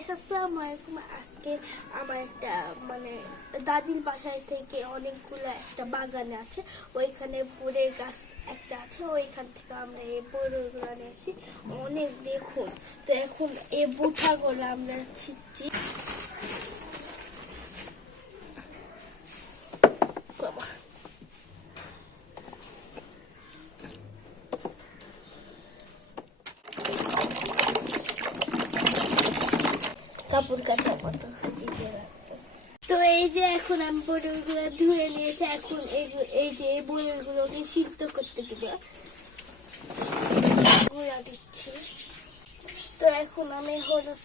Guys আসসালামু আলাইকুম আজকে আমার একটা মানে দাদির বাসায় থেকে অনেকগুলো একটা বাগানে আছে। ওইখানে বোরের গাছ একটা আছে। ওইখান থেকে আমরা এই বড়গুলো নিয়েছি অনেক দেখুন। তো এখন এ বুঠাগুলো আমরা ছিচ্ছি কাপড় কাচার মতো তো এই যে এখন আমি বড়গুলো ধুয়ে নিয়েছি, এখন এই- যে এই বড়গুলোকে সিদ্ধ করতে দিব। গুঁড়া দিচ্ছি। তো এখন আমি হলুদ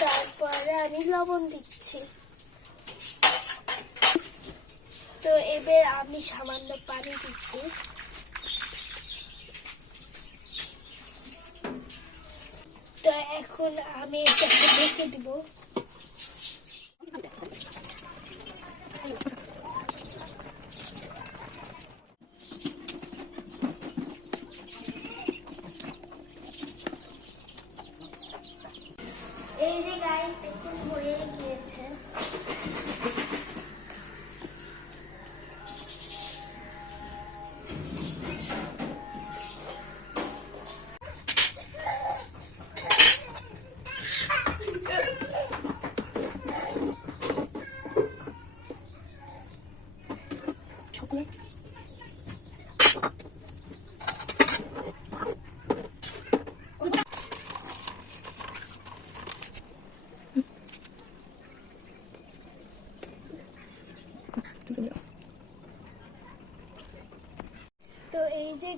তারপরে আমি লবণ দিচ্ছি। তো এবার আমি সামান্য পানি দিচ্ছি। এখন আমি এটাকে ঢেকে দিব। এই যে গাড়ি এখন হয়ে গিয়েছে। তো এই যে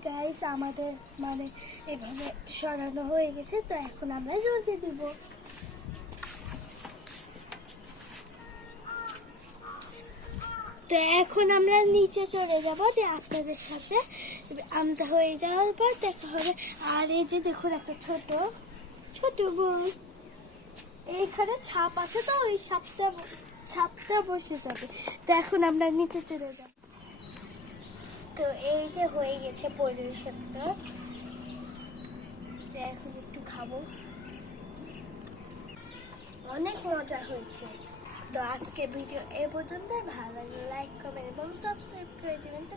আমাদের মানে এভাবে সরানো হয়ে গেছে তো এখন আমরা জ্বলতে দিব। তো এখন আমরা নিচে চলে যাব যে আপনাদের সাথে। আমটা হয়ে যাওয়ার পর দেখা হবে। আর এই যে দেখুন একটা ছোট ছোট বউ। এইখানে ছাপ আছে তো, ওই ছাপটা ছাপটা বসে যাবে। তো এখন আমরা নিচে চলে যাব। তো এই যে হয়ে গেছে পরিবেশনটা। যে এখন একটু খাব। অনেক মজা হয়েছে। তো আজকে ভিডিও এ পর্যন্ত ভালো লাগলে লাইক কমেন্ট এবং সাবস্ক্রাইব করে দেবেন। তো